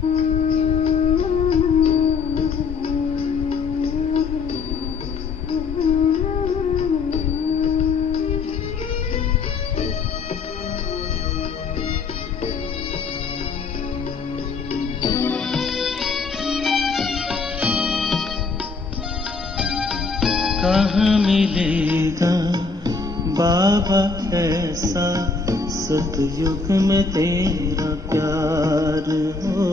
कहाँ मिलेगा बाबा ऐसा सतयुग में तेरा प्यार हो,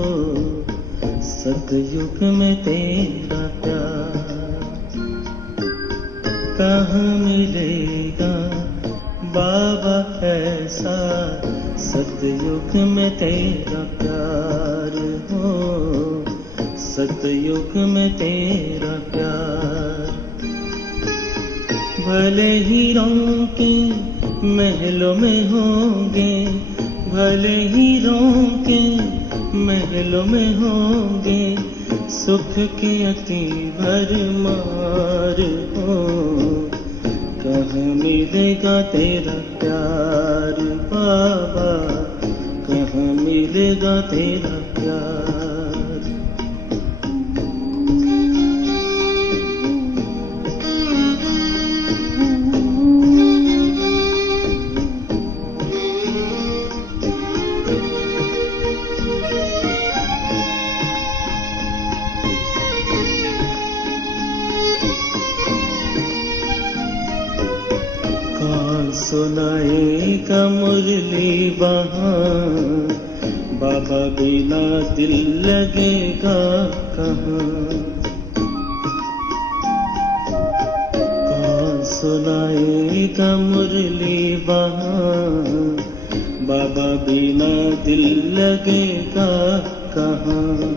सतयुग में तेरा प्यार। कहाँ मिलेगा बाबा ऐसा सतयुग में तेरा प्यार हो, सतयुग में तेरा प्यार। भले हीरों के महलों में होंगे, भले हीरों के महलों में होंगे, सुख के अति भरमार हो। कहाँ मिलेगा तेरा प्यार बाबा, कहाँ मिलेगा तेरा प्यार। सुनाएगा मुरली वहाँ, बाबा बिना दिल लगेगा कहाँ। कौन सुनाएगा मुरली वहाँ, बाबा बिना दिल लगेगा कहाँ।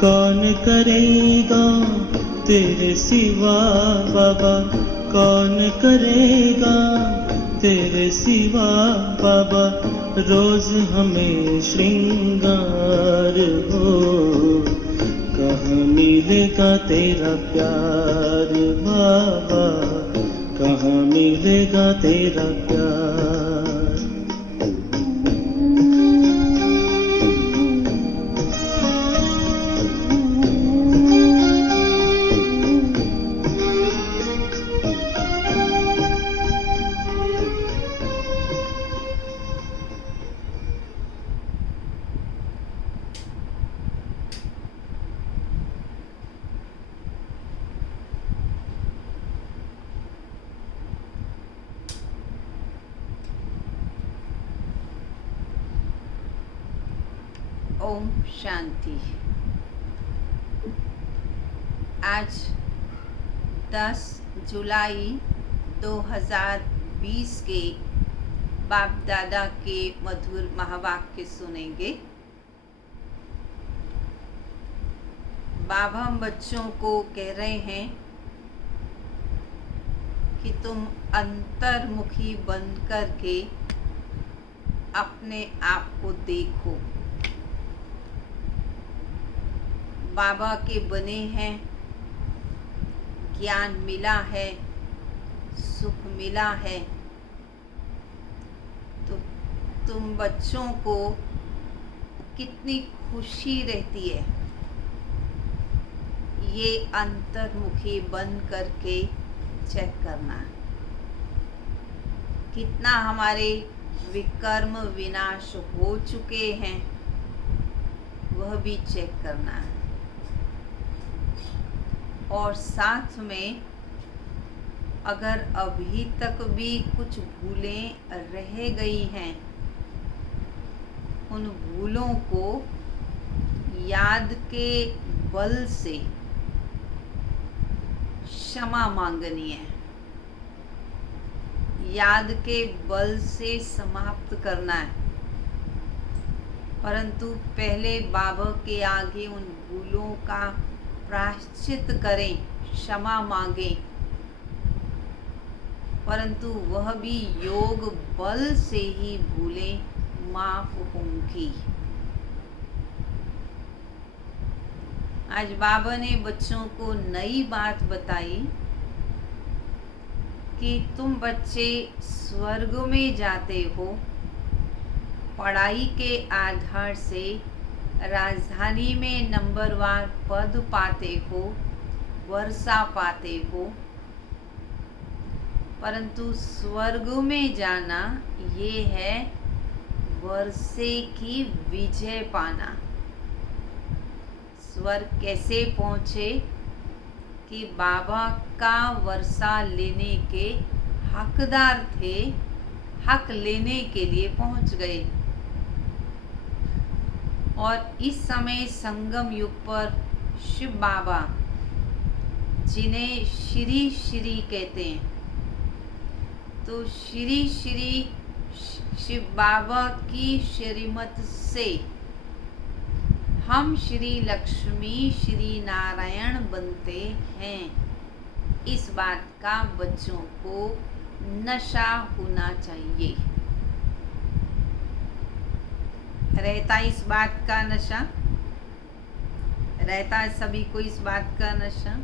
कौन करेगा तेरे सिवा बाबा, कौन करेगा तेरे सिवा बाबा, रोज हमें श्रृंगार हो। कहाँ मिलेगा तेरा प्यार बाबा, कहाँ मिलेगा तेरा प्यार। ओम शांति। आज 10 जुलाई 2020 के बाप दादा के मधुर महावाक्य सुनेंगे। बाबा हम बच्चों को कह रहे हैं कि तुम अंतर्मुखी बन करके अपने आप को देखो। बाबा के बने हैं, ज्ञान मिला है, सुख मिला है, तो तुम बच्चों को कितनी खुशी रहती है ये अंतर्मुखी बन करके चेक करना। कितना हमारे विकर्म विनाश हो चुके हैं वह भी चेक करना है। और साथ में अगर अभी तक भी कुछ भूलें रह गई हैं, उन भूलों को याद के बल से क्षमा मांगनी है, याद के बल से समाप्त करना है। परंतु पहले बाबा के आगे उन भूलों का प्रायश्चित करें, क्षमा मांगें, परंतु वह भी योग बल से ही भूलें माफ होंगी। आज बाबा ने बच्चों को नई बात बताई कि तुम बच्चे स्वर्ग में जाते हो पढ़ाई के आधार से, राजधानी में नंबरवार पद पाते हो, वर्षा पाते हो, परंतु स्वर्ग में जाना ये है वर्षे की विजय पाना। स्वर्ग कैसे पहुँचे कि बाबा का वर्षा लेने के हकदार थे, हक लेने के लिए पहुँच गए। और इस समय संगम युग पर शिव बाबा, जिन्हें श्री श्री कहते हैं, तो श्री श्री शिव बाबा की श्रीमत से हम श्री लक्ष्मी श्री नारायण बनते हैं। इस बात का बच्चों को नशा होना चाहिए। रहता इस बात का नशा, रहता है सभी को इस बात का नशा,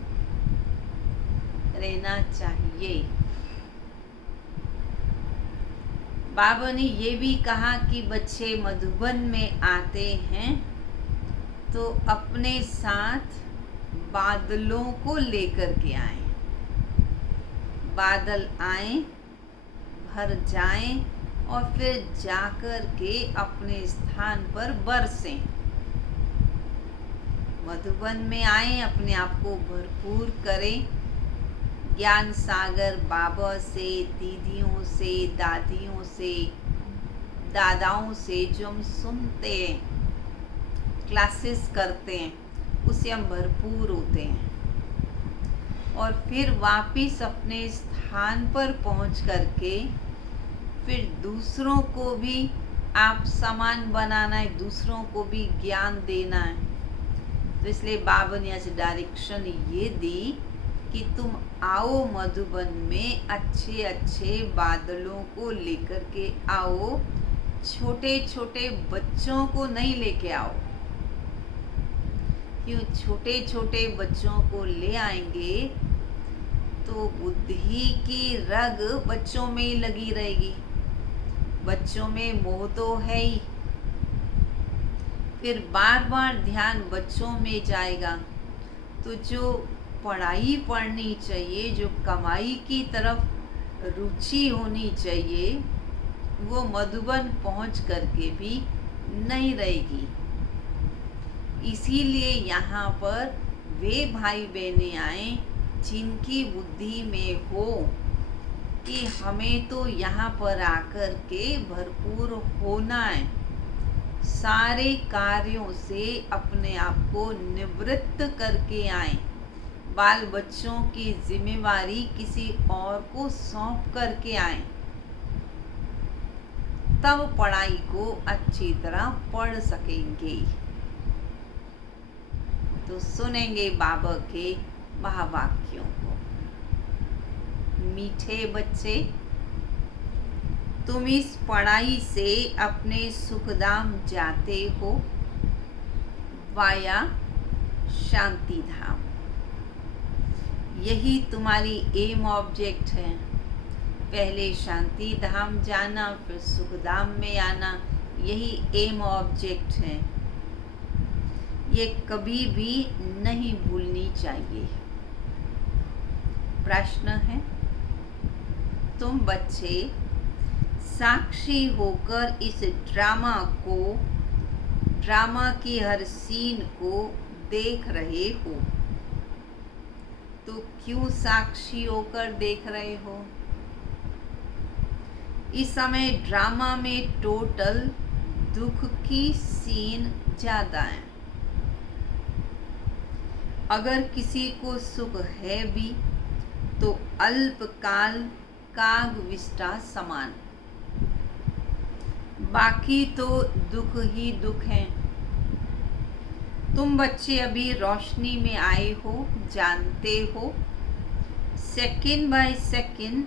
रहना चाहिए। बाबा ने ये भी कहा कि बच्चे मधुबन में आते हैं तो अपने साथ बादलों को लेकर के आए। बादल आए, भर जाएं और फिर जाकर के अपने स्थान पर बरसें। मधुबन में आए, अपने आप को भरपूर करें ज्ञान सागर बाबा से, दीदियों से, दादियों से, दादाओं से जो हम सुनते हैं, क्लासेस करते हैं, उससे हम भरपूर होते हैं। और फिर वापिस अपने स्थान पर पहुंच करके फिर दूसरों को भी आप समान बनाना है, दूसरों को भी ज्ञान देना है। तो इसलिए बाबा ने आज डायरेक्शन ये दी कि तुम आओ मधुबन में, अच्छे अच्छे बादलों को लेकर के आओ, छोटे छोटे बच्चों को नहीं लेके आओ। क्यों? छोटे छोटे बच्चों को ले आएंगे तो बुद्धि की रग बच्चों में ही लगी रहेगी, बच्चों में मोह तो है ही। फिर बार बार ध्यान बच्चों में जाएगा तो जो पढ़ाई पढ़नी चाहिए, जो कमाई की तरफ रुचि होनी चाहिए, वो मधुबन पहुंच करके भी नहीं रहेगी। इसीलिए यहाँ पर वे भाई बहनें आए जिनकी बुद्धि में हो कि हमें तो यहाँ पर आकर के भरपूर होना है, सारे कार्यों से अपने आप को निवृत्त करके आए, बाल बच्चों की जिम्मेवारी किसी और को सौंप करके आए, तब पढ़ाई को अच्छी तरह पढ़ सकेंगे। तो सुनेंगे बाबा के महावाक्यों को। मीठे बच्चे, तुम इस पढ़ाई से अपने सुखधाम जाते हो वाया शांति धाम। यही तुम्हारी एम ऑब्जेक्ट है। पहले शांति धाम जाना, फिर सुखधाम में आना, यही एम ऑब्जेक्ट है। ये कभी भी नहीं भूलनी चाहिए। प्रश्न है, तुम बच्चे साक्षी होकर इस ड्रामा की हर सीन को देख रहे हो, तो क्यों साक्षी होकर देख रहे हो? इस समय ड्रामा में टोटल दुख की सीन ज्यादा है। अगर किसी को सुख है भी तो अल्पकाल काग विष्टा समान, बाकी तो दुख ही दुख है। तुम बच्चे अभी रोशनी में आए हो, जानते हो सेकंड बाय सेकंड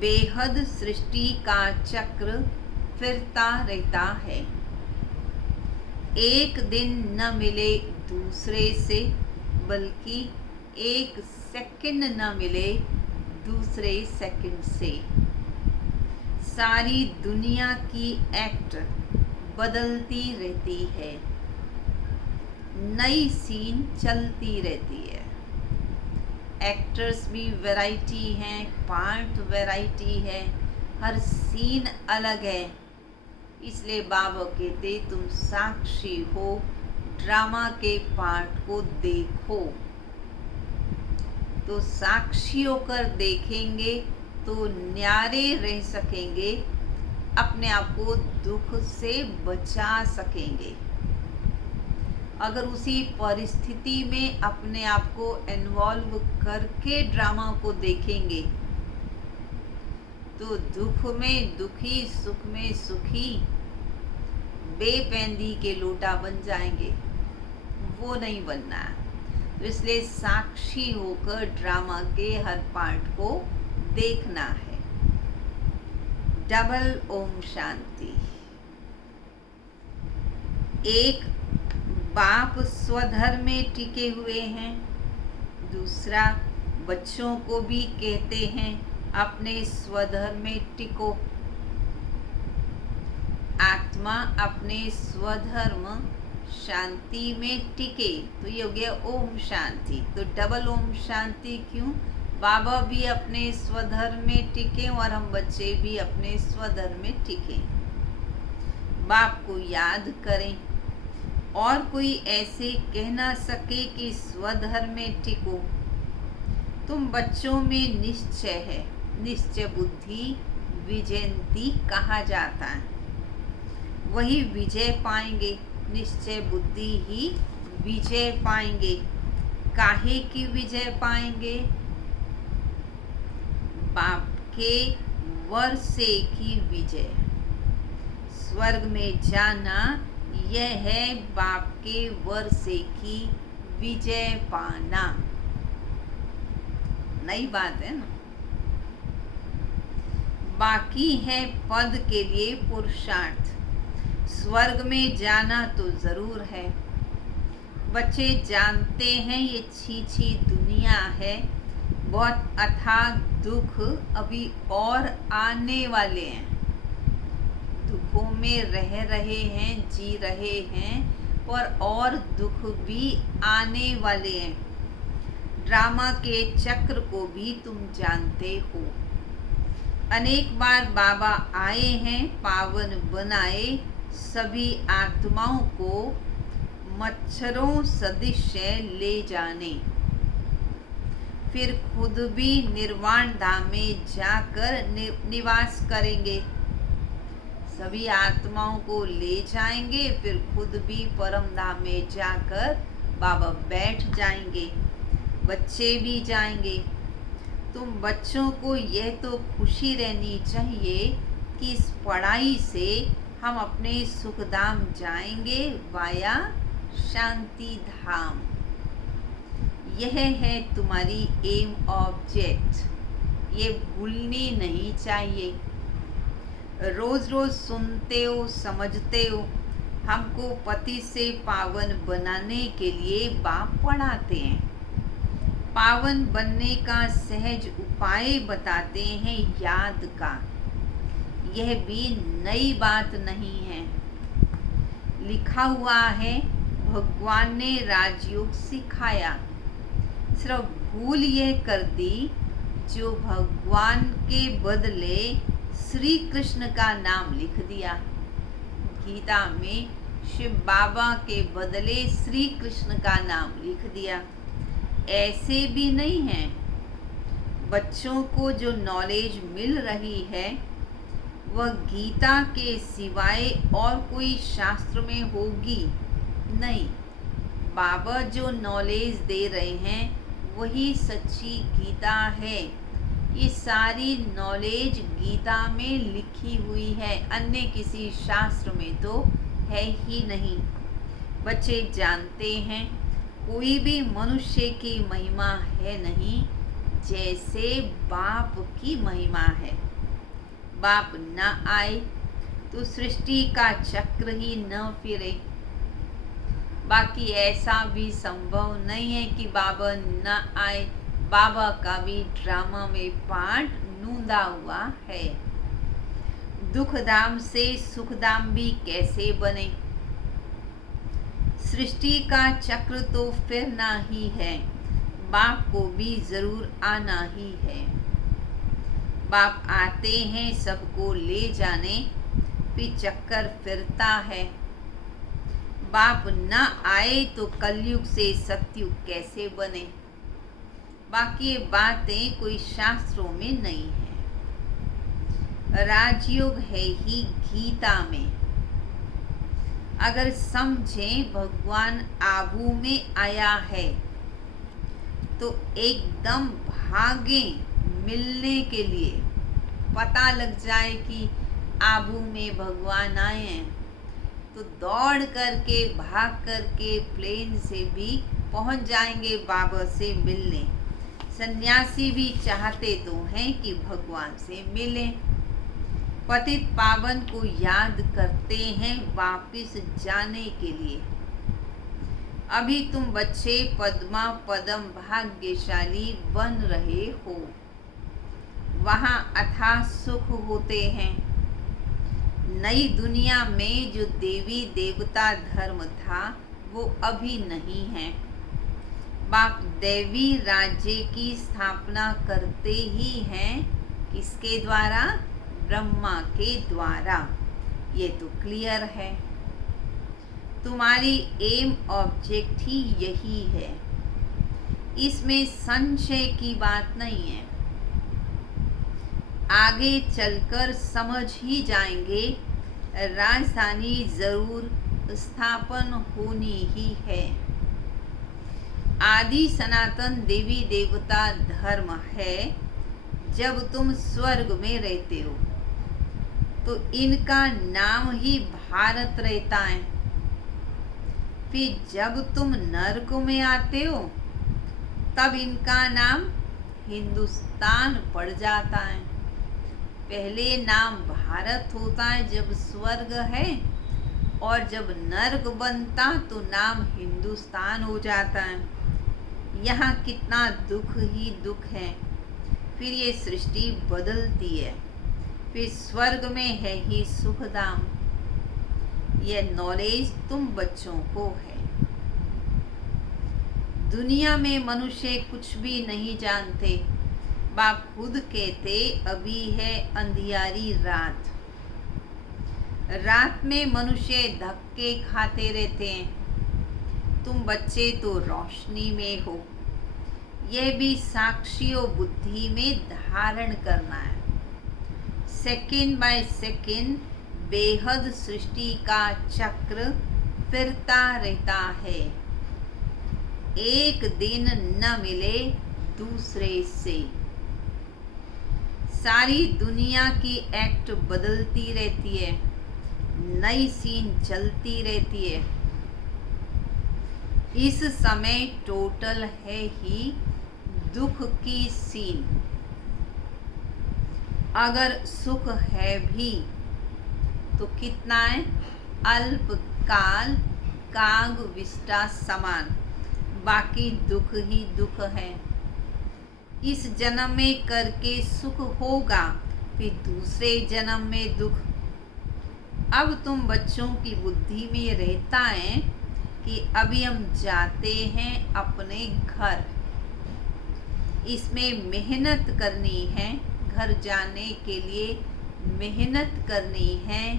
बेहद सृष्टि का चक्र फिरता रहता है। एक दिन न मिले दूसरे से, बल्कि एक सेकंड न मिले दूसरे सेकंड से। सारी दुनिया की एक्ट बदलती रहती है। नई सीन चलती रहती है। एक्टर्स भी वैरायटी हैं, पार्ट वैरायटी है, हर सीन अलग है। इसलिए बाबा कहते तुम साक्षी हो, ड्रामा के पार्ट को देखो। तो साक्षी होकर देखेंगे तो न्यारे रह सकेंगे, अपने आप को दुख से बचा सकेंगे। अगर उसी परिस्थिति में अपने आप को इन्वॉल्व करके ड्रामा को देखेंगे तो दुख में दुखी, सुख में सुखी, बेपेंदी के लोटा बन जाएंगे। वो नहीं बनना है। तो इसलिए साक्षी होकर ड्रामा के हर पार्ट को देखना है। डबल ओम शांति। एक बाप स्वधर्म में टिके हुए हैं, दूसरा बच्चों को भी कहते हैं अपने स्वधर्म में टिको। आत्मा अपने स्वधर्म शांति में टिके, तो ये हो गया ओम शांति। तो डबल ओम शांति क्यों? बाबा भी अपने स्वधर्म में टिके और हम बच्चे भी अपने स्वधर्म में टिके। बाप को याद करें और कोई ऐसे कह ना सके कि स्वधर्म में टिको। तुम बच्चों में निश्चय है, निश्चय बुद्धि विजयंती कहा जाता है। वही विजय पाएंगे, निश्चय बुद्धि ही विजय पाएंगे। काहे की विजय पाएंगे? बाप के वर से की विजय। स्वर्ग में जाना यह है बाप के वर से की विजय पाना। नई बात है ना। बाकी है पद के लिए पुरुषार्थ। स्वर्ग में जाना तो जरूर है। बच्चे जानते हैं ये छी दुनिया है, बहुत अथाह दुख अभी और आने वाले हैं। दुखों में रह रहे हैं, जी रहे हैं, और दुख भी आने वाले हैं। ड्रामा के चक्र को भी तुम जानते हो। अनेक बार बाबा आए हैं पावन बनाए सभी आत्माओं को मच्छरों सदृश ले जाने। फिर खुद भी निर्वाण धाम में जाकर निवास करेंगे। सभी आत्माओं को ले जाएंगे, फिर खुद भी परम धाम में जाकर बाबा बैठ जाएंगे। बच्चे भी जाएंगे। तुम बच्चों को यह तो खुशी रहनी चाहिए कि इस पढ़ाई से हम अपने सुखधाम जाएंगे वाया शांति धाम। यह है तुम्हारी एम ऑब्जेक्ट। ये भूलनी नहीं चाहिए। रोज रोज सुनते हो, समझते हो। हमको पति से पावन बनाने के लिए बाप पढ़ाते हैं। पावन बनने का सहज उपाय बताते हैं याद का। यह भी नई बात नहीं है। लिखा हुआ है भगवान ने राजयोग सिखाया। सिर्फ भूल यह कर दी जो भगवान के बदले श्री कृष्ण का नाम लिख दिया। गीता में शिव बाबा के बदले श्री कृष्ण का नाम लिख दिया। ऐसे भी नहीं है। बच्चों को जो नॉलेज मिल रही है वह गीता के सिवाय और कोई शास्त्र में होगी नहीं। बाबा जो नॉलेज दे रहे हैं वही सच्ची गीता है। ये सारी नॉलेज गीता में लिखी हुई है, अन्य किसी शास्त्र में तो है ही नहीं। बच्चे जानते हैं कोई भी मनुष्य की महिमा है नहीं जैसे बाप की महिमा है। बाप न आए तो सृष्टि का चक्र ही न फिरे। बाकी ऐसा भी संभव नहीं है कि बाबा न आए। बाबा का भी ड्रामा में पार्ट नूंदा हुआ है। दुखधाम से सुखधाम भी कैसे बने? सृष्टि का चक्र तो फिरना ही है, बाप को भी जरूर आना ही है। बाप आते हैं सबको ले जाने, फिर चक्कर फिरता है। बाप न आए तो कलयुग से सतयुग कैसे बने। बाकी ये बातें कोई शास्त्रों में नहीं है, राजयोग है ही गीता में। अगर समझें भगवान आबू में आया है तो एकदम भागे मिलने के लिए। पता लग जाए कि आबू में भगवान आए हैं तो दौड़ करके भाग करके प्लेन से भी पहुंच जाएंगे बाबा से मिलने। सन्यासी भी चाहते तो हैं कि भगवान से मिलें। पतित पावन को याद करते हैं वापिस जाने के लिए। अभी तुम बच्चे पद्मा पदम भाग्यशाली बन रहे हो, वहाँ अथाह सुख होते हैं। नई दुनिया में जो देवी देवता धर्म था वो अभी नहीं है। बाप देवी राज्य की स्थापना करते ही हैं, किसके द्वारा? ब्रह्मा के द्वारा। ये तो क्लियर है। तुम्हारी एम ऑब्जेक्ट ही यही है, इसमें संशय की बात नहीं है। आगे चलकर समझ ही जाएंगे, राजधानी जरूर स्थापन होनी ही है। आदि सनातन देवी देवता धर्म है। जब तुम स्वर्ग में रहते हो तो इनका नाम ही भारत रहता है। फिर जब तुम नरक में आते हो तब इनका नाम हिंदुस्तान पड़ जाता है। पहले नाम भारत होता है जब स्वर्ग है, और जब नर्क बनता तो नाम हिंदुस्तान हो जाता है। यहाँ कितना दुख ही दुख है। फिर ये सृष्टि बदलती है, फिर स्वर्ग में है ही सुखधाम। यह नॉलेज तुम बच्चों को है। दुनिया में मनुष्य कुछ भी नहीं जानते। बाप खुद कहते अभी है अंधियारी रात। रात में मनुष्य धक्के खाते रहते हैं। तुम बच्चे तो रोशनी में हो। यह भी साक्षियों बुद्धि में धारण करना है। सेकंड बाय सेकंड बेहद सृष्टि का चक्र फिरता रहता है। एक दिन न मिले दूसरे से। सारी दुनिया की एक्ट बदलती रहती है, नई सीन चलती रहती है। इस समय टोटल है ही दुख की सीन। अगर सुख है भी तो कितना है? अल्पकाल काग विष्टा समान, बाकी दुख ही दुख है। इस जन्म में करके सुख होगा, फिर दूसरे जन्म में दुख। अब तुम बच्चों की बुद्धि में रहता है कि अभी हम जाते हैं अपने घर। इसमें मेहनत करनी है, घर जाने के लिए मेहनत करनी है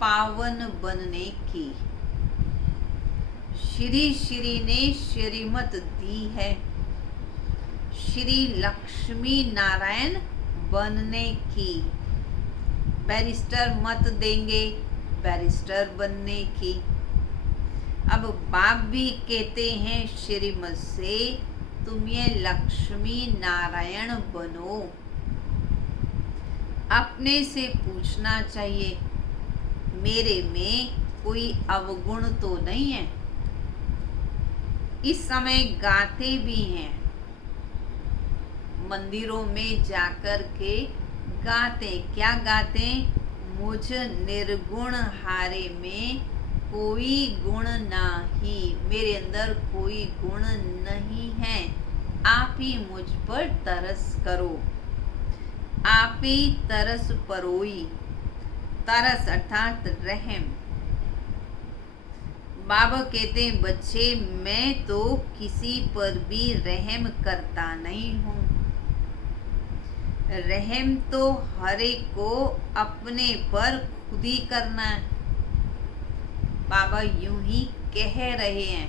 पावन बनने की। श्री श्री ने श्रीमत दी है, श्री लक्ष्मी नारायण बनने की। बैरिस्टर मत देंगे बैरिस्टर बनने की। अब बाप भी कहते हैं श्रीमत से तुम ये लक्ष्मी नारायण बनो। अपने से पूछना चाहिए मेरे में कोई अवगुण तो नहीं है। इस समय गाते भी हैं, मंदिरों में जाकर के गाते। क्या गाते? मुझ निर्गुण हारे में कोई गुण नहीं, मेरे अंदर कोई गुण नहीं है। आप ही मुझ पर तरस करो, आप ही तरस परोई। तरस अर्थात रहम। बाबा कहते हैं बच्चे, मैं तो किसी पर भी रहम करता नहीं हूँ। रहम तो हर एक को अपने पर खुद ही करना है। बाबा यूं ही कह रहे हैं,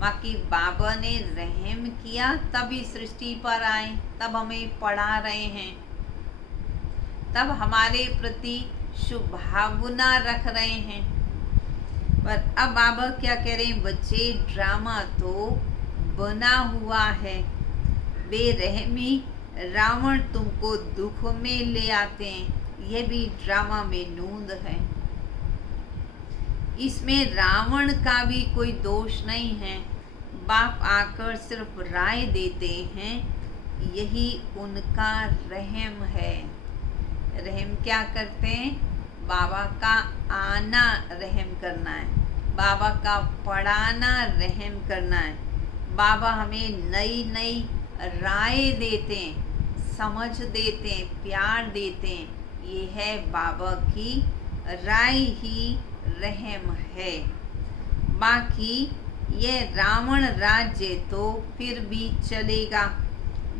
बाकी बाबा ने रहम किया तभी सृष्टि पर आए, तब हमें पढ़ा रहे हैं, तब हमारे प्रति शुभ भावना रख रहे हैं। पर अब बाबा क्या कह रहे हैं, बच्चे ड्रामा तो बना हुआ है। बेरहमी रावण तुमको दुख में ले आते हैं, यह भी ड्रामा में नूंद है। इसमें रावण का भी कोई दोष नहीं है। बाप आकर सिर्फ राय देते हैं, यही उनका रहम है। रहम क्या करते हैं? बाबा का आना रहम करना है, बाबा का पढ़ाना रहम करना है। बाबा हमें नई नई राय देते हैं, समझ देते हैं, प्यार देते हैं। ये है बाबा की राय ही रहम है। बाकी ये रावण राज्य तो फिर भी चलेगा,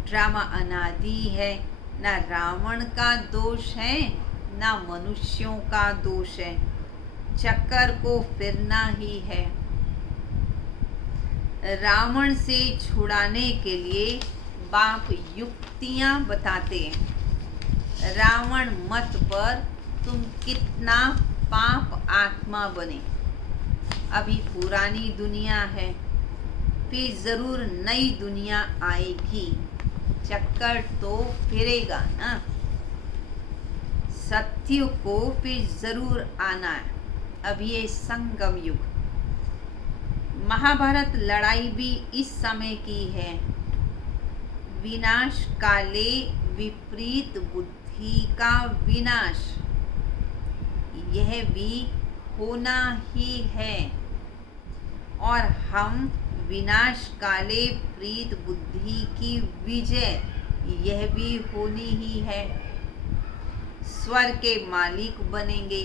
ड्रामा अनादि है। ना रावण का दोष है, ना मनुष्यों का दोष है, चक्कर को फिरना ही है। रावण से छुड़ाने के लिए बाप युक्तियां बताते हैं। रावण मत पर तुम कितना पाप आत्मा बने। अभी पुरानी दुनिया है, फिर जरूर नई दुनिया आएगी, चक्कर तो फिरेगा ना। सत्य को फिर जरूर आना है। अब ये संगम युग, महाभारत लड़ाई भी इस समय की है। विनाश काले विपरीत बुद्धि का विनाश, यह भी होना ही है। और हम विनाश काले प्रीत बुद्धि की विजय, यह भी होनी ही है। स्वर्ग के मालिक बनेंगे,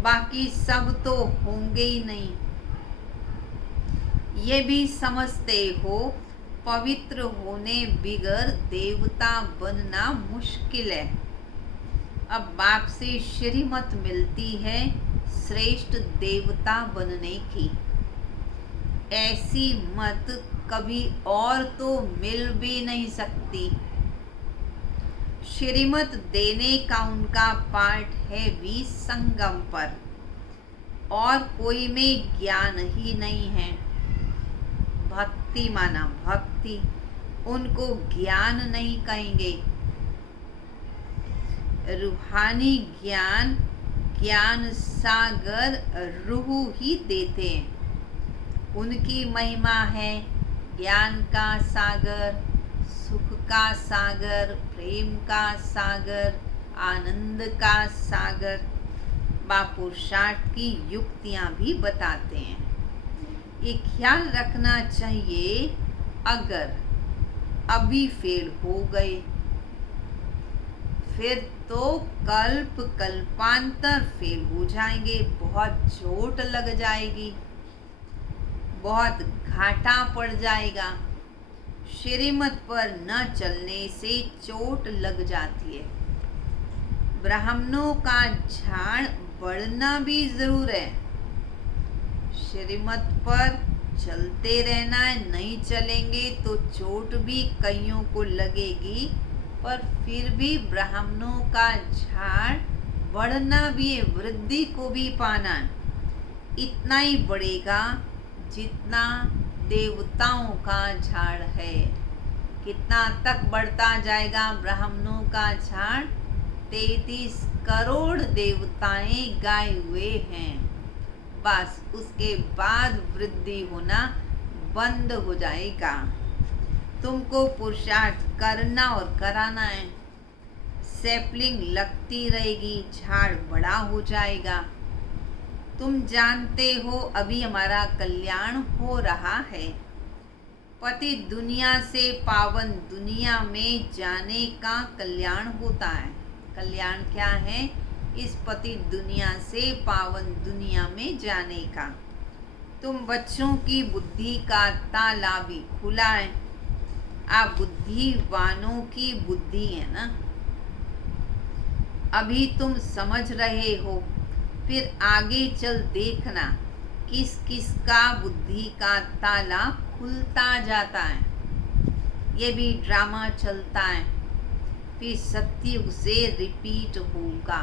बाकी सब तो होंगे ही नहीं। ये भी समझते हो, पवित्र होने बिगर देवता बनना मुश्किल है। अब बाप से श्रीमत मिलती है श्रेष्ठ देवता बनने की। ऐसी मत कभी और तो मिल भी नहीं सकती। श्रीमत देने का उनका पाठ है भी संगम पर, और कोई में ज्ञान ही नहीं है। भक्ति माना भक्ति, उनको ज्ञान नहीं कहेंगे। रूहानी ज्ञान, ज्ञान सागर रूह ही देते हैं। उनकी महिमा है ज्ञान का सागर, सुख का सागर, प्रेम का सागर, आनंद का सागर। पुरुषार्थ की युक्तियां भी बताते हैं। ये ख्याल रखना चाहिए, अगर अभी फेल हो गए फिर तो कल्प कल्पांतर फेल हो जाएंगे, बहुत चोट लग जाएगी, बहुत घाटा पड़ जाएगा। श्रीमत पर न चलने से चोट लग जाती है। ब्राह्मणों का झाड़ बढ़ना भी जरूर है। श्रीमत पर चलते रहना है, नहीं चलेंगे तो चोट भी कईयों को लगेगी, पर फिर भी ब्राह्मणों का झाड़ बढ़ना भी है, वृद्धि को भी पाना है। इतना ही बढ़ेगा जितना देवताओं का झाड़ है। कितना तक बढ़ता जाएगा ब्राह्मणों का झाड़? 33 करोड़ देवताएं गाए हुए हैं। बस उसके बाद वृद्धि होना बंद हो जाएगा। तुमको पुरुषार्थ करना और कराना है। सैपलिंग लगती रहेगी, झाड़ बड़ा हो जाएगा। तुम जानते हो अभी हमारा कल्याण हो रहा है। पति दुनिया से पावन दुनिया में जाने का कल्याण होता है। कल्याण क्या है? इस पति दुनिया से पावन दुनिया में जाने का। तुम बच्चों की बुद्धि का ताला भी खुला है। आप बुद्धिवानों की बुद्धि है ना, अभी तुम समझ रहे हो, फिर आगे चल देखना किस किस का बुद्धि का ताला खुलता जाता है। ये भी ड्रामा चलता है, फिर सतयुग से रिपीट होगा।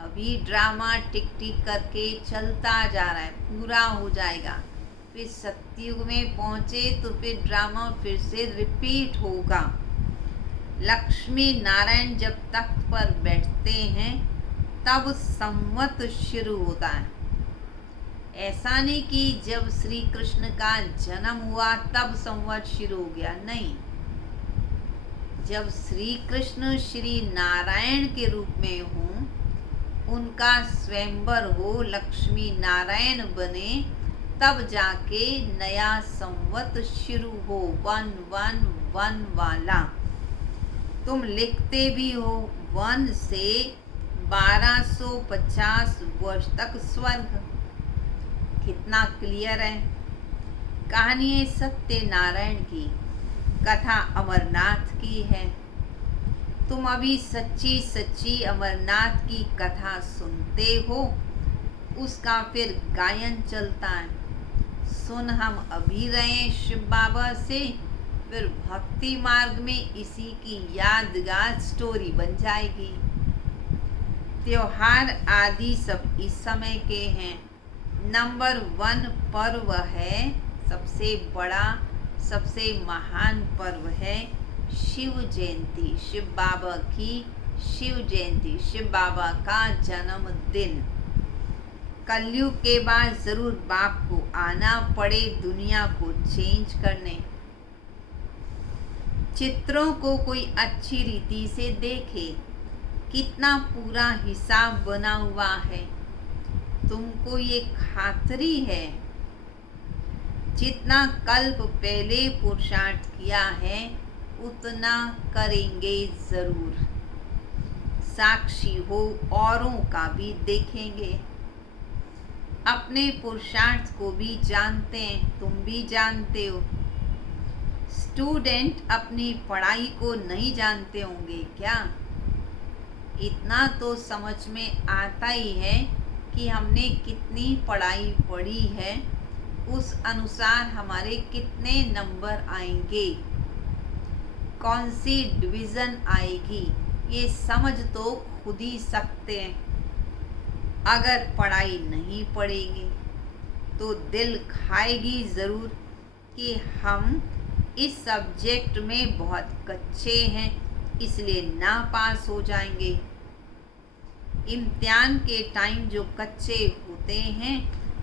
अभी ड्रामा टिक टिक करके चलता जा रहा है, पूरा हो जाएगा, फिर सतयुग में पहुंचे तो फिर ड्रामा फिर से रिपीट होगा। लक्ष्मी नारायण जब तख्त पर बैठते हैं तब संवत शुरू होता है। ऐसा नहीं कि जब श्री कृष्ण का जन्म हुआ तब संवत शुरू हो गया, नहीं। जब श्री कृष्ण श्री नारायण के रूप में हों, उनका स्वयंवर हो, लक्ष्मी नारायण बने, तब जाके नया संवत शुरू हो, 111 वाला। तुम लिखते भी हो 1 से 1250 वर्ष तक स्वर्ग। कितना क्लियर है। कहानी है सत्यनारायण की, कथा अमरनाथ की है। तुम अभी सच्ची सच्ची अमरनाथ की कथा सुनते हो, उसका फिर गायन चलता है। सुन हम अभी रहे शिव बाबा से, फिर भक्ति मार्ग में इसी की यादगार स्टोरी बन जाएगी। त्योहार आदि सब इस समय के हैं। नंबर 1 पर्व है, सबसे बड़ा सबसे महान पर्व है शिव जयंती, शिव बाबा की शिव जयंती, शिव बाबा का जन्मदिन। कलयुग के बाद जरूर बाप को आना पड़े दुनिया को चेंज करने। चित्रों को कोई अच्छी रीति से देखे, कितना पूरा हिसाब बना हुआ है। तुमको ये खातरी है, जितना कल्प पहले पुरुषार्थ किया है उतना करेंगे जरूर। साक्षी हो, औरों का भी देखेंगे। अपने पुरुषार्थ को भी जानते हैं, तुम भी जानते हो। स्टूडेंट अपनी पढ़ाई को नहीं जानते होंगे क्या? इतना तो समझ में आता ही है कि हमने कितनी पढ़ाई पढ़ी है, उस अनुसार हमारे कितने नंबर आएंगे, कौन सी डिवीज़न आएगी, ये समझ तो खुद ही सकते हैं। अगर पढ़ाई नहीं पढ़ेंगे तो दिल खाएगी ज़रूर कि हम इस सब्जेक्ट में बहुत कच्चे हैं, इसलिए ना पास हो जाएंगे। इम्तिहान के टाइम जो कच्चे होते हैं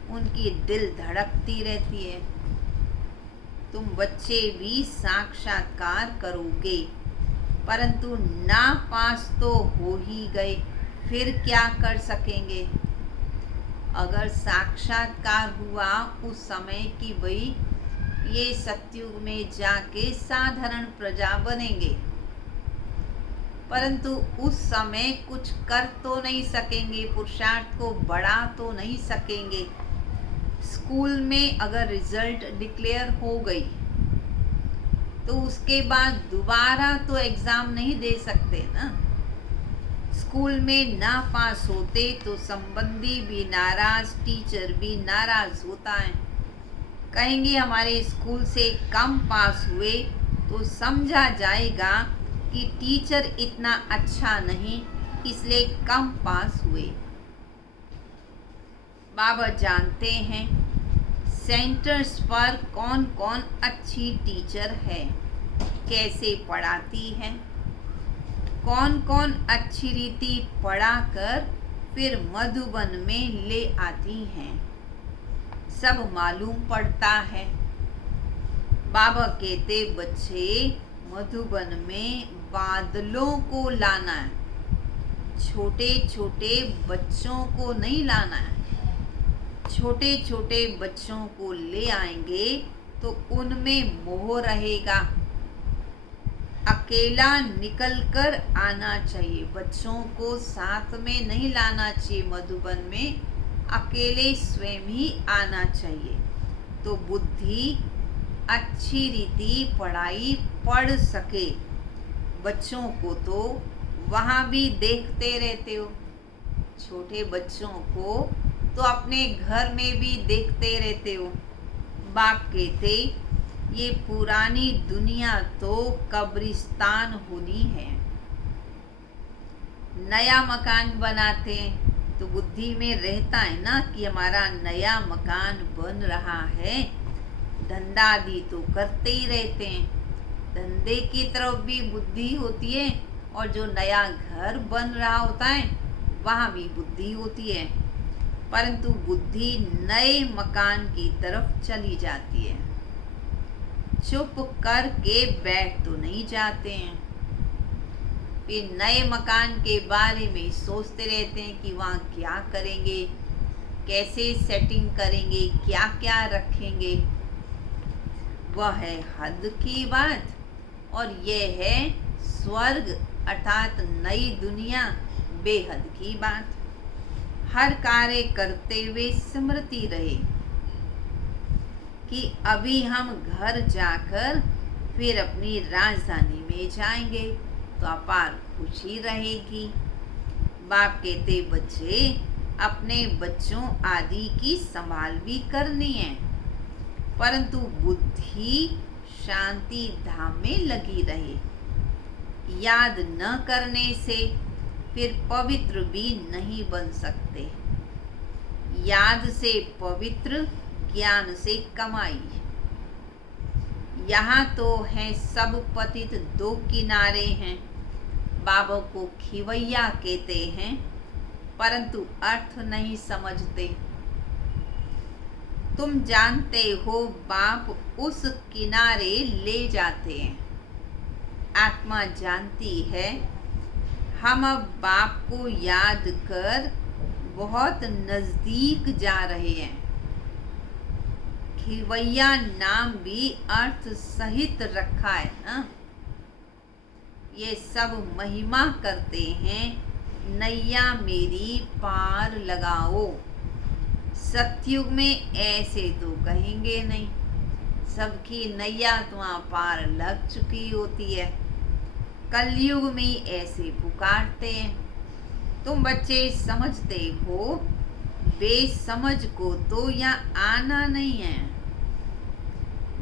उनकी दिल धड़कती रहती है। तुम बच्चे भी साक्षात्कार करोगे, परंतु ना पास तो हो ही गए, फिर क्या कर सकेंगे? अगर साक्षात्कार हुआ उस समय कि भाई ये सतयुग में जाके साधारण प्रजा बनेंगे, परंतु उस समय कुछ कर तो नहीं सकेंगे, पुरुषार्थ को बढ़ा तो नहीं सकेंगे। स्कूल में अगर रिजल्ट डिक्लेयर हो गई तो उसके बाद दोबारा तो एग्ज़ाम नहीं दे सकते ना। स्कूल में ना पास होते तो संबंधी भी नाराज, टीचर भी नाराज होता है। कहेंगे हमारे स्कूल से कम पास हुए तो समझा जाएगा कि टीचर इतना अच्छा नहीं, इसलिए कम पास हुए। बाबा जानते हैं सेंटर्स पर कौन कौन अच्छी टीचर है, कैसे पढ़ाती है, कौन कौन अच्छी रीति पढ़ाकर फिर मधुबन में ले आती हैं, सब मालूम पड़ता है। बाबा कहते बच्चे मधुबन में बादलों को लाना है, छोटे छोटे बच्चों को नहीं लाना है। छोटे छोटे बच्चों को ले आएंगे तो उनमें मोह रहेगा। अकेला निकल कर आना चाहिए, बच्चों को साथ में नहीं लाना चाहिए मधुबन में, अकेले स्वयं ही आना चाहिए, तो बुद्धि अच्छी रीति पढ़ाई पढ़ सके। बच्चों को तो वहाँ भी देखते रहते हो, छोटे बच्चों को तो अपने घर में भी देखते रहते हो। बाप कहते ये पुरानी दुनिया तो कब्रिस्तान होनी है। नया मकान बनाते हैं तो बुद्धि में रहता है ना कि हमारा नया मकान बन रहा है। धंधा आदि तो करते ही रहते हैं, धंधे की तरफ भी बुद्धि होती है, और जो नया घर बन रहा होता है वहाँ भी बुद्धि होती है। परंतु बुद्धि नए मकान की तरफ चली जाती है, चुप करके बैठ तो नहीं जाते हैं। फिर नए मकान के बारे में सोचते रहते हैं कि वहाँ क्या करेंगे, कैसे सेटिंग करेंगे, क्या क्या रखेंगे। वह है हद की बात, और यह है स्वर्ग अर्थात नई दुनिया, बेहद की बात। हर कार्य करते हुए स्मृति रहे कि अभी हम घर जाकर फिर अपनी राजधानी में जाएंगे, तो अपार खुशी रहेगी। बाप कहते बच्चे अपने बच्चों आदि की संभाल भी करनी है, परंतु बुद्धि शांति धाम में लगी रहे। याद न करने से फिर पवित्र भी नहीं बन सकते। याद से पवित्र, ज्ञान से कमाई। यहाँ तो है सब पतित, दो किनारे हैं। बाबा को खिवैया कहते हैं, परंतु अर्थ नहीं समझते। तुम जानते हो बाप उस किनारे ले जाते हैं। आत्मा जानती है हम अब बाप को याद कर बहुत नजदीक जा रहे हैं। खिवैया नाम भी अर्थ सहित रखा है ना। ये सब महिमा करते हैं, नैया मेरी पार लगाओ। सतयुग में ऐसे तो कहेंगे नहीं, सबकी नैया तो वहाँ पार लग चुकी होती है। कलयुग में ऐसे पुकारते हैं। तुम बच्चे समझते हो, बेसमझ को तो यहाँ आना नहीं है।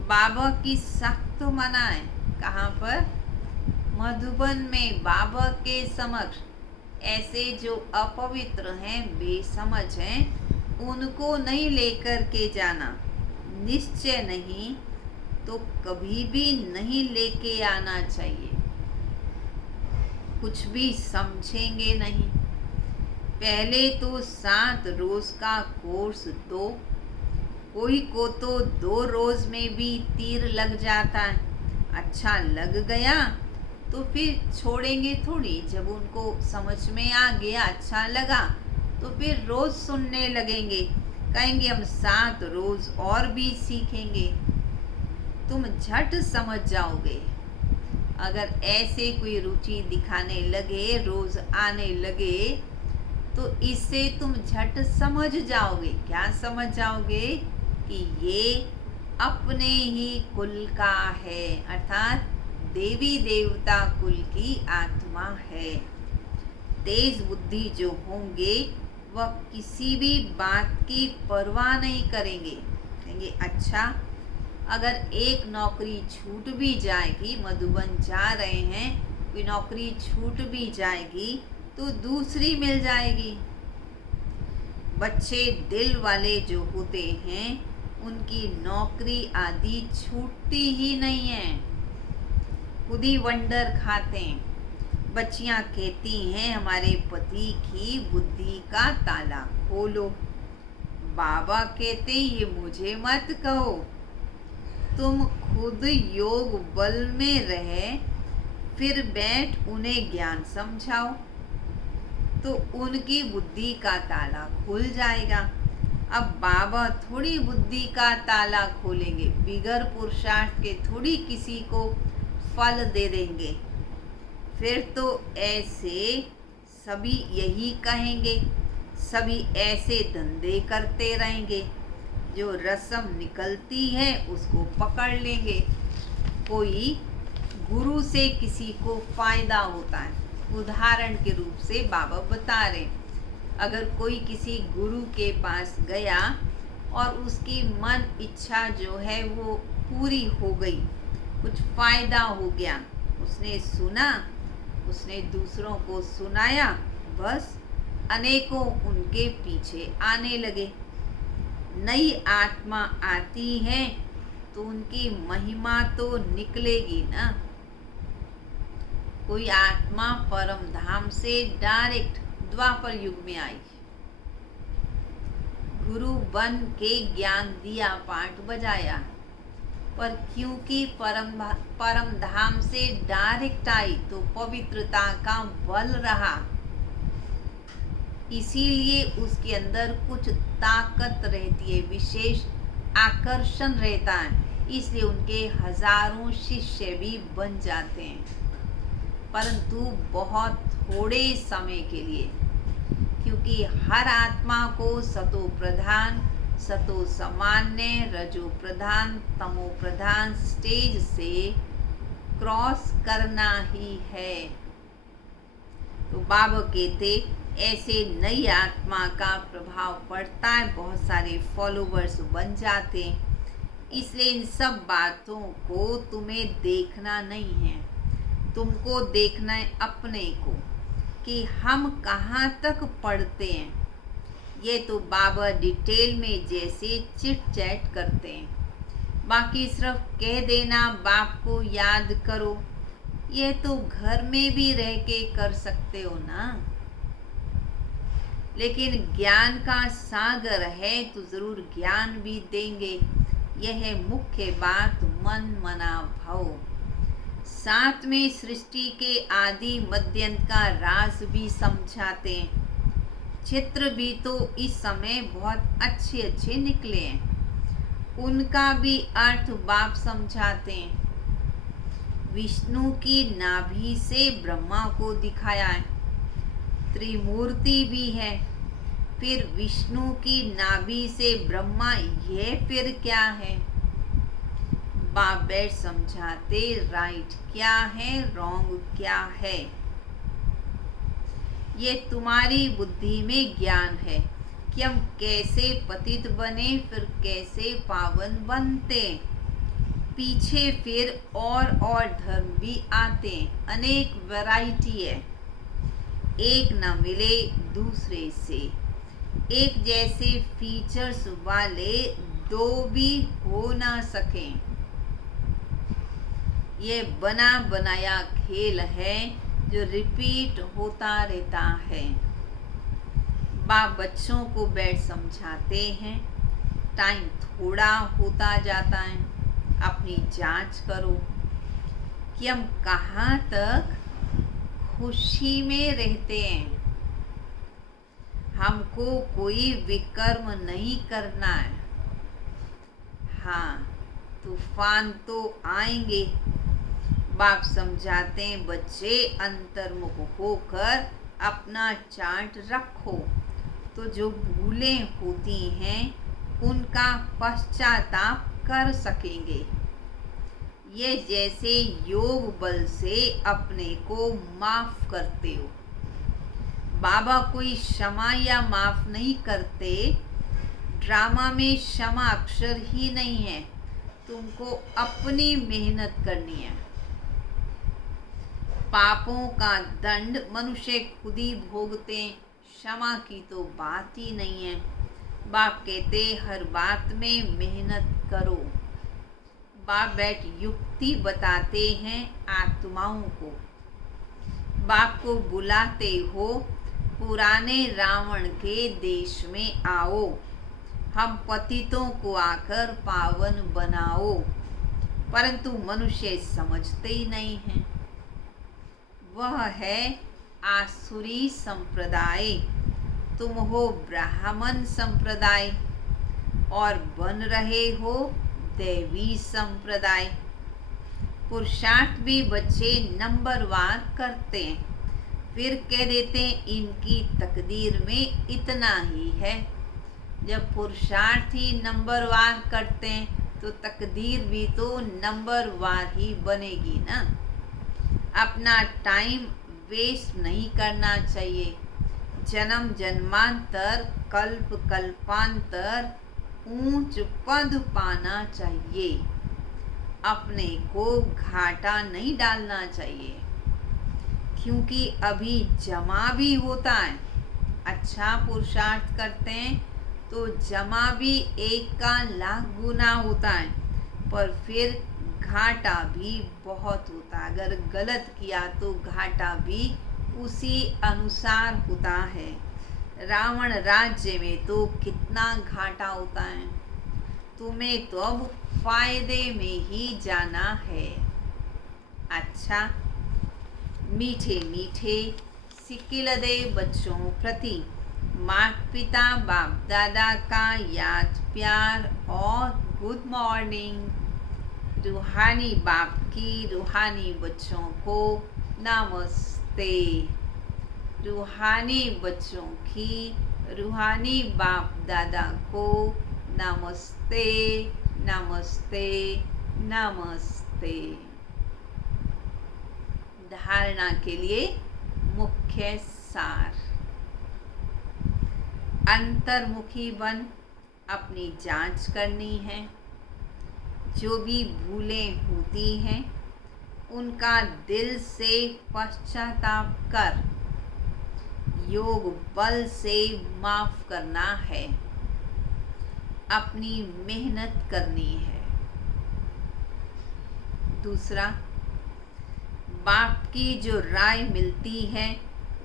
बाबा की सख्त मना है। कहाँ पर? मधुबन में बाबा के समक्ष ऐसे जो अपवित्र हैं, बेसमझ हैं, उनको नहीं लेकर के जाना। निश्चय नहीं तो कभी भी नहीं लेके आना चाहिए। कुछ भी समझेंगे नहीं। पहले तो 7 रोज का कोर्स दो। कोई को तो 2 रोज में भी तीर लग जाता है। अच्छा लग गया तो फिर छोड़ेंगे थोड़ी। जब उनको समझ में आ गया, अच्छा लगा, तो फिर रोज सुनने लगेंगे। कहेंगे हम 7 रोज और भी सीखेंगे। तुम झट समझ जाओगे। अगर ऐसे कोई रुचि दिखाने लगे, रोज आने लगे, तो इससे तुम झट समझ जाओगे। क्या समझ जाओगे? कि ये अपने ही कुल का है, अर्थात देवी देवता कुल की आत्मा है। तेज बुद्धि जो होंगे वह किसी भी बात की परवाह नहीं करेंगे। कहेंगे अच्छा, अगर एक नौकरी छूट भी जाएगी, मधुबन जा रहे हैं, कोई नौकरी छूट भी जाएगी तो दूसरी मिल जाएगी। बच्चे दिल वाले जो होते हैं उनकी नौकरी आदि छूटती ही नहीं है, खुद ही वंडर खाते हैं। बच्चियां कहती हैं हमारे पति की बुद्धि का ताला खोलो। बाबा कहते ये मुझे मत कहो, तुम खुद योग बल में रहे, फिर बैठ उन्हें ज्ञान समझाओ, तो उनकी बुद्धि का ताला खुल जाएगा। अब बाबा थोड़ी बुद्धि का ताला खोलेंगे, बिगर पुरुषार्थ के थोड़ी किसी को फल दे देंगे। फिर तो ऐसे सभी यही कहेंगे, सभी ऐसे धंधे करते रहेंगे, जो रस्म निकलती है उसको पकड़ लेंगे। कोई गुरु से किसी को फायदा होता है, उदाहरण के रूप से बाबा बता रहे, अगर कोई किसी गुरु के पास गया और उसकी मन इच्छा जो है वो पूरी हो गई, कुछ फायदा हो गया, उसने सुना, उसने दूसरों को सुनाया, बस अनेकों उनके पीछे आने लगे। नई आत्मा आती है तो उनकी महिमा तो निकलेगी ना। कोई आत्मा परम धाम से डायरेक्ट द्वापर युग में आई, गुरु बन के ज्ञान दिया, पाठ बजाया, पर क्योंकि परम धाम से डायरेक्ट आई तो पवित्रता का बल रहा, इसीलिए उसके अंदर कुछ ताकत रहती है, विशेष आकर्षण रहता है, इसलिए उनके हजारों शिष्य भी बन जाते हैं, परंतु बहुत थोड़े समय के लिए, क्योंकि हर आत्मा को सतो प्रधान, सतो सामान्य, रजो प्रधान, तमो प्रधान स्टेज से क्रॉस करना ही है। तो बाबा कहते ऐसे नई आत्मा का प्रभाव पड़ता है, बहुत सारे फॉलोवर्स बन जाते हैं, इसलिए इन सब बातों को तुम्हें देखना नहीं है, तुमको देखना है अपने को कि हम कहाँ तक पढ़ते हैं। ये तो बाबा डिटेल में जैसे चिट चैट करते हैं, बाकी सिर्फ कह देना बाप को याद करो, ये तो घर में भी रह के कर सकते हो ना। लेकिन ज्ञान का सागर है तो जरूर ज्ञान भी देंगे, यह है मुख्य बात, मन मना भव। साथ में सृष्टि के आदि मध्यंत का राज भी समझाते हैं। चित्र भी तो इस समय बहुत अच्छे अच्छे निकले हैं, उनका भी अर्थ बाप समझाते हैं। विष्णु की नाभि से ब्रह्मा को दिखाया है, त्रिमूर्ति भी है, फिर विष्णु की नाभि से ब्रह्मा, यह फिर क्या है? बाप बैठ समझाते राइट क्या है, रॉन्ग क्या है। ये तुम्हारी बुद्धि में ज्ञान है कि हम कैसे पतित बने, फिर कैसे पावन बनते। पीछे फिर और धर्म भी आते हैं, अनेक वैरायटी है, एक न मिले दूसरे से। एक जैसे फीचर्स वाले दो भी हो ना सकें। ये बना बनाया खेल है जो रिपीट होता रहता है। बाप बच्चों को बैठ समझाते हैं, टाइम थोड़ा होता जाता है, अपनी जांच करो कि हम कहाँ तक खुशी में रहते हैं। हमको कोई विकर्म नहीं करना है। हाँ, तूफान तो आएंगे। बाप समझाते हैं बच्चे अंतर्मुख होकर अपना चार्ट रखो, तो जो भूलें होती हैं उनका पश्चाताप कर सकेंगे। ये जैसे योग बल से अपने को माफ करते हो। बाबा कोई क्षमा या माफ नहीं करते, ड्रामा में क्षमा अक्षर ही नहीं है, तुमको अपनी मेहनत करनी है। पापों का दंड मनुष्य खुद ही भोगते, क्षमा की तो बात ही नहीं है। बाप कहते हर बात में मेहनत करो। बाप बैठ युक्ति बताते हैं आत्माओं को। बाप को बुलाते हो, पुराने रावण के देश में आओ, हम पतितों को आकर पावन बनाओ। परंतु मनुष्य समझते ही नहीं हैं। वह है आसुरी संप्रदाय, तुम हो ब्राह्मण संप्रदाय और बन रहे हो देवी संप्रदाय। पुरुषार्थ भी बच्चे नंबरवार करते हैं, फिर कह देते हैं इनकी तकदीर में इतना ही है। जब पुरुषार्थी नंबरवार करते हैं तो तकदीर भी तो नंबरवार ही बनेगी ना। अपना टाइम वेस्ट नहीं करना चाहिए। जन्म जन्मांतर कल्प कल्पांतर ऊंच पद पाना चाहिए। अपने को घाटा नहीं डालना चाहिए, क्योंकि अभी जमा भी होता है। अच्छा पुरुषार्थ करते हैं तो जमा भी 1 का लाख गुना होता है, पर फिर घाटा भी बहुत होता है। अगर गलत किया तो घाटा भी उसी अनुसार होता है। रावण राज्य में तो कितना घाटा होता है। तुम्हें तो अब फायदे में ही जाना है। अच्छा, मीठे मीठे सिकिलदे बच्चों प्रति माता पिता बाप दादा का याद प्यार और गुड मॉर्निंग। रूहानी बाप की रूहानी बच्चों को नमस्ते। रूहानी बच्चों की रूहानी बाप दादा को नमस्ते नमस्ते नमस्ते। धारणा के लिए मुख्य सार। अंतर्मुखी बन अपनी जांच करनी है। जो भी भूलें होती हैं उनका दिल से पश्चाताप कर योग बल से माफ करना है। अपनी मेहनत करनी है। दूसरा, बाप की जो राय मिलती है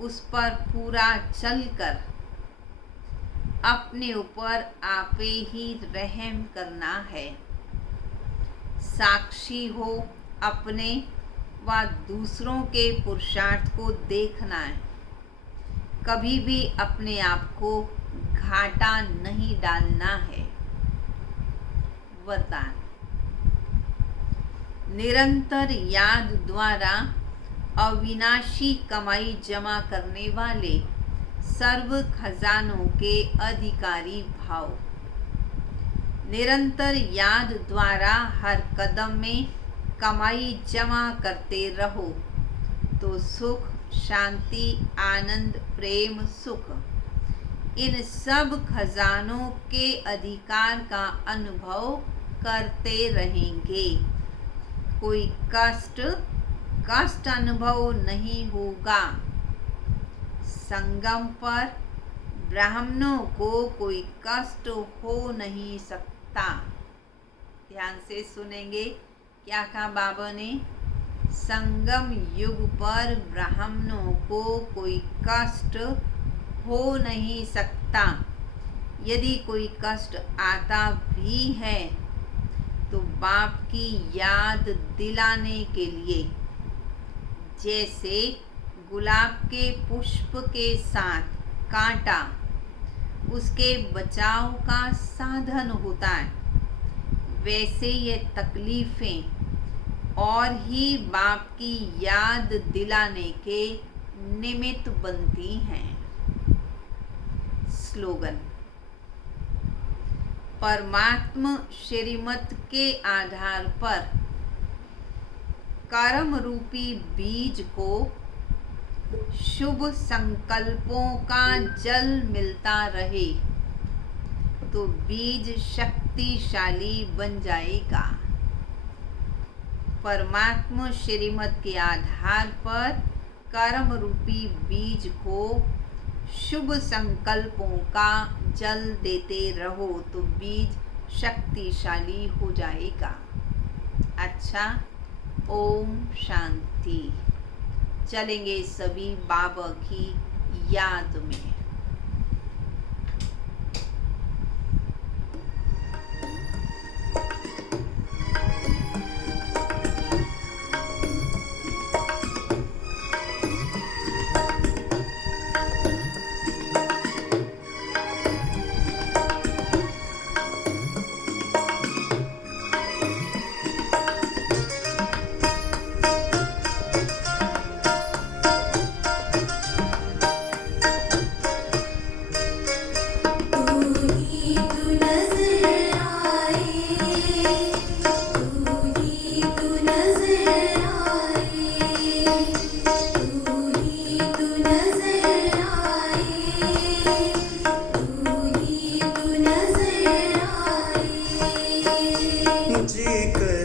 उस पर पूरा चलकर अपने ऊपर आपे ही रहम करना है। साक्षी हो अपने व दूसरों के पुरुषार्थ को देखना है। कभी भी अपने आप को घाटा नहीं डालना है। वरदान। निरंतर याद द्वारा अविनाशी कमाई जमा करने वाले सर्व खजानों के अधिकारी भाव। निरंतर याद द्वारा हर कदम में कमाई जमा करते रहो तो सुख शांति आनंद प्रेम सुख इन सब खजानों के अधिकार का अनुभव करते रहेंगे। कोई कष्ट अनुभव नहीं होगा। संगम पर ब्राह्मणों को कोई कष्ट हो नहीं सकता। ध्यान से सुनेंगे क्या कहा बाबा ने। संगम युग पर ब्राह्मणों को कोई कष्ट हो नहीं सकता। यदि कोई कष्ट आता भी है तो बाप की याद दिलाने के लिए, जैसे गुलाब के पुष्प के साथ कांटा उसके बचाव का साधन होता है, वैसे ये तकलीफें और ही बाप की याद दिलाने के निमित्त बनती हैं। स्लोगन। परमात्मा श्रीमत के आधार पर कर्म रूपी बीज को शुभ संकल्पों का जल मिलता रहे तो बीज शक्तिशाली बन जाएगा। परमात्मा श्रीमत के आधार पर कर्म रूपी बीज को शुभ संकल्पों का जल देते रहो तो बीज शक्तिशाली हो जाएगा। अच्छा, ओम शांति। चलेंगे सभी बाबा की याद में। जी कर